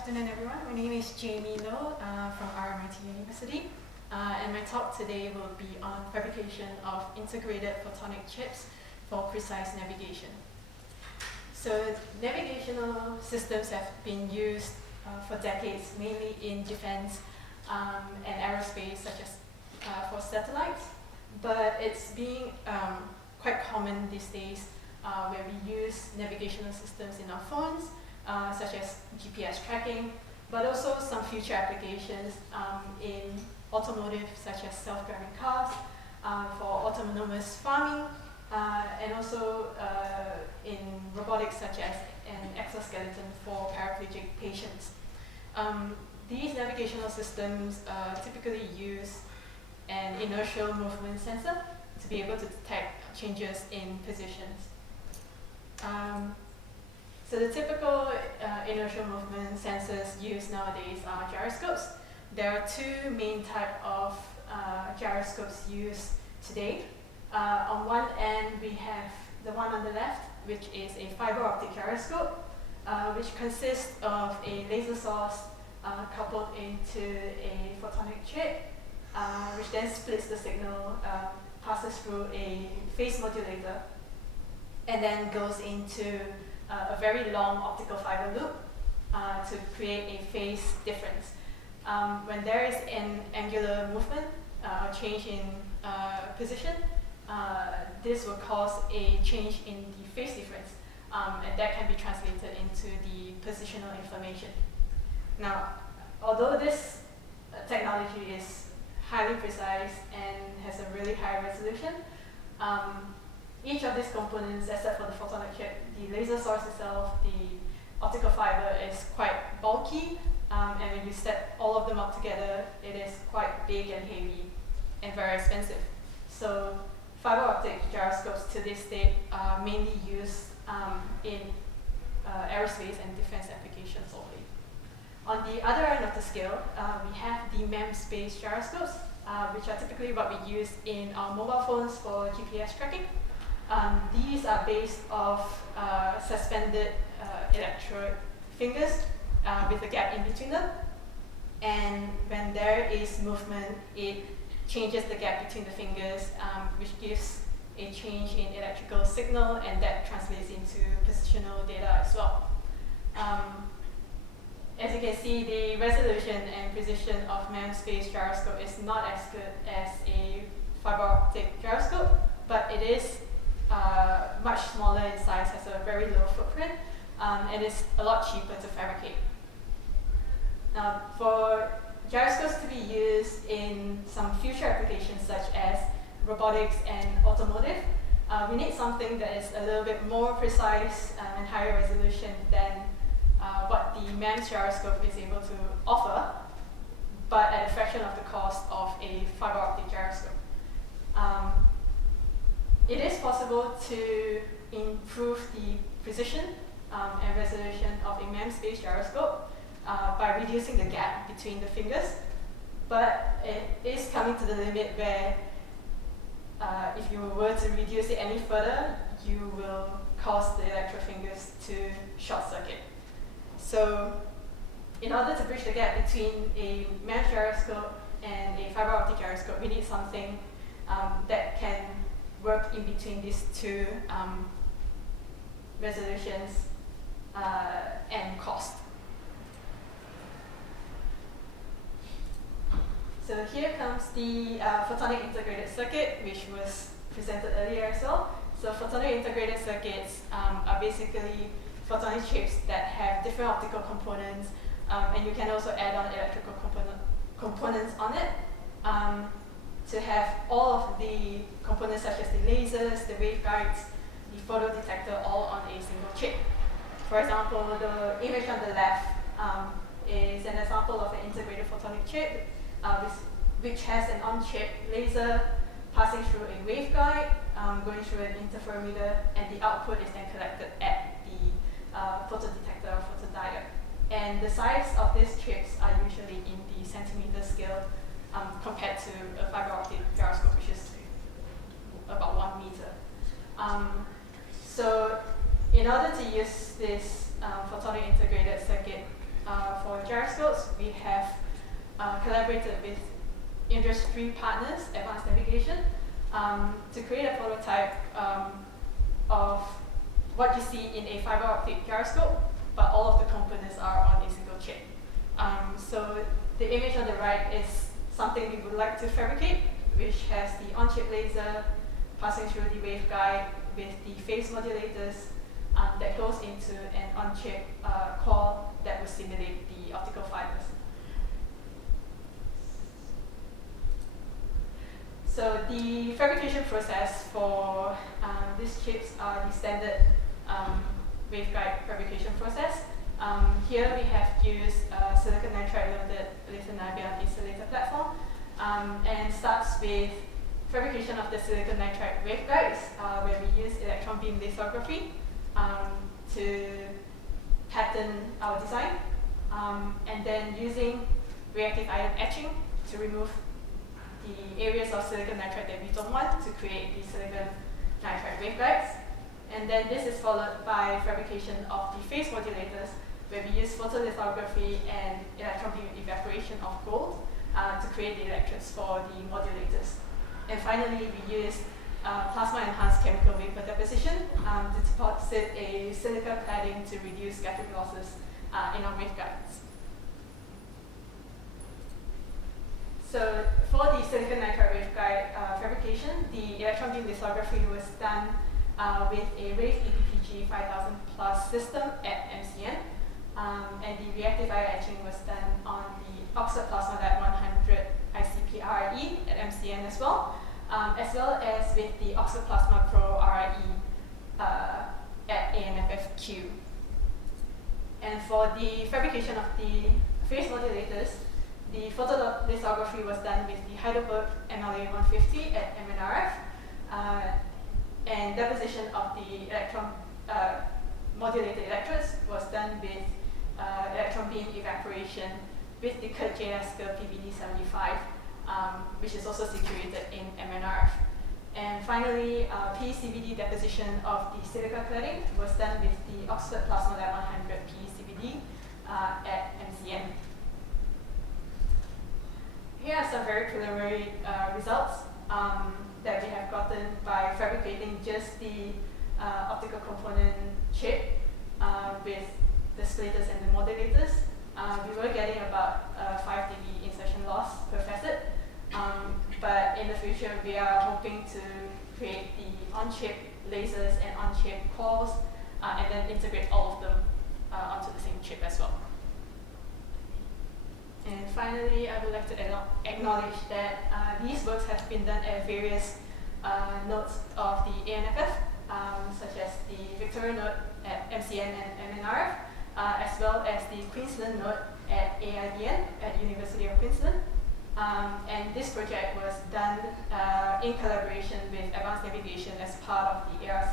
afternoon, everyone. My name is Jamie Low from RMIT University, and my talk today will be on fabrication of integrated photonic chips for precise navigation. So navigational systems have been used for decades, mainly in defense and aerospace, such as for satellites, but it's being quite common these days where we use navigational systems in our phones, such as GPS tracking, but also some future applications in automotive, such as self-driving cars, for autonomous farming, and also in robotics, such as an exoskeleton for paraplegic patients. These navigational systems typically use an inertial movement sensor to be able to detect changes in positions. So the typical inertial movement sensors used nowadays are gyroscopes. There are two main types of gyroscopes used today. On one end, we have the one on the left, which is a fiber optic gyroscope, which consists of a laser source coupled into a photonic chip, which then splits the signal, passes through a phase modulator, and then goes into a very long optical fiber loop to create a phase difference. When there is an angular movement or change in position, this will cause a change in the phase difference, and that can be translated into the positional information. Now, although this technology is highly precise and has a really high resolution, each of these components, except for the photonic chip, the laser source itself, the optical fiber, is quite bulky, and when you set all of them up together, it is quite big and heavy and very expensive. So fiber optic gyroscopes to this date are mainly used in aerospace and defense applications only. On the other end of the scale, we have the MEMS-based gyroscopes, which are typically what we use in our mobile phones for GPS tracking. These are based off suspended electrode fingers with a gap in between them. And when there is movement, it changes the gap between the fingers, which gives a change in electrical signal, and that translates into positional data as well. As you can see, the resolution and precision of MEMS-based gyroscope is not as good as a fiber optic gyroscope, but it is much smaller in size, has a very low footprint, and is a lot cheaper to fabricate. Now, for gyroscopes to be used in some future applications such as robotics and automotive, we need something that is a little bit more precise and higher resolution than what the MEMS gyroscope is able to offer, but at a fraction of the cost of a fiber optic gyroscope. It is possible to improve the precision and resolution of a MEMS-based gyroscope by reducing the gap between the fingers, but it is coming to the limit where if you were to reduce it any further, you will cause the electrode fingers to short circuit. So in order to bridge the gap between a MEMS gyroscope and a fiber optic gyroscope, we need something that can work in between these two resolutions and cost. So here comes the photonic integrated circuit, which was presented earlier as well. So photonic integrated circuits are basically photonic chips that have different optical components, and you can also add on electrical components on it to have all of the components such as the lasers, the waveguides, the photodetector all on a single chip. For example, the image on the left is an example of an integrated photonic chip which has an on-chip laser passing through a waveguide, going through an interferometer, and the output is then collected at the photodetector or photodiode. And the size of these chips are usually in the centimeter scale compared to a fiber optic gyroscope, which is about 1 meter. So in order to use this photonic integrated circuit for gyroscopes, we have collaborated with industry partners, Advanced Navigation, to create a prototype of what you see in a fiber optic gyroscope, but all of the components are on a single chip. So the image on the right is something we would like to fabricate, which has the on-chip laser passing through the waveguide with the phase modulators that goes into an on-chip core that will simulate the optical fibers. So the fabrication process for these chips are the standard waveguide fabrication process. Here we have used silicon nitride loaded lithium-ion insulator platform, and starts with fabrication of the silicon nitride waveguides, where we use electron beam lithography to pattern our design, and then using reactive ion etching to remove the areas of silicon nitride that we don't want to create the silicon nitride waveguides. And then this is followed by fabrication of the phase modulators, where we use photolithography and electron beam evaporation of gold to create the electrodes for the modulators. And finally, we use plasma-enhanced chemical vapor deposition to deposit a silica cladding to reduce scattering losses in our waveguides. So for the silicon nitride waveguide fabrication, the electron beam lithography was done with a Wave EPPG 5000 plus system at MCN, and the reactive ion etching was done on the Oxford Plasma Lab 100 ICP-RIE at MCN as well as with the Oxford Plasma Pro RIE at ANFFQ. And for the fabrication of the phase modulators, the photolithography was done with the Heidelberg MLA 150 at MNRF, and deposition of the electron modulated electrodes was done with electron beam evaporation with the Kurt J. Lasker PVD75, which is also situated in MNRF. And finally, PECVD deposition of the silica cladding was done with the Oxford Plasma Lab 100 PECVD at MCN. Here are some very preliminary results that we have gotten by fabricating just the optical component chip with the splitters and the modulators. We were getting about 5 dB insertion loss per facet, but in the future we are hoping to create the on-chip lasers and on-chip cores and then integrate all of them onto the same chip as well. And finally, I would like to acknowledge that these works have been done at various nodes of the ANFF, such as the Victoria node at MCN and MNRF, as well as the Queensland node at AIBN at University of Queensland. And this project was done in collaboration with Advanced Navigation as part of the ARC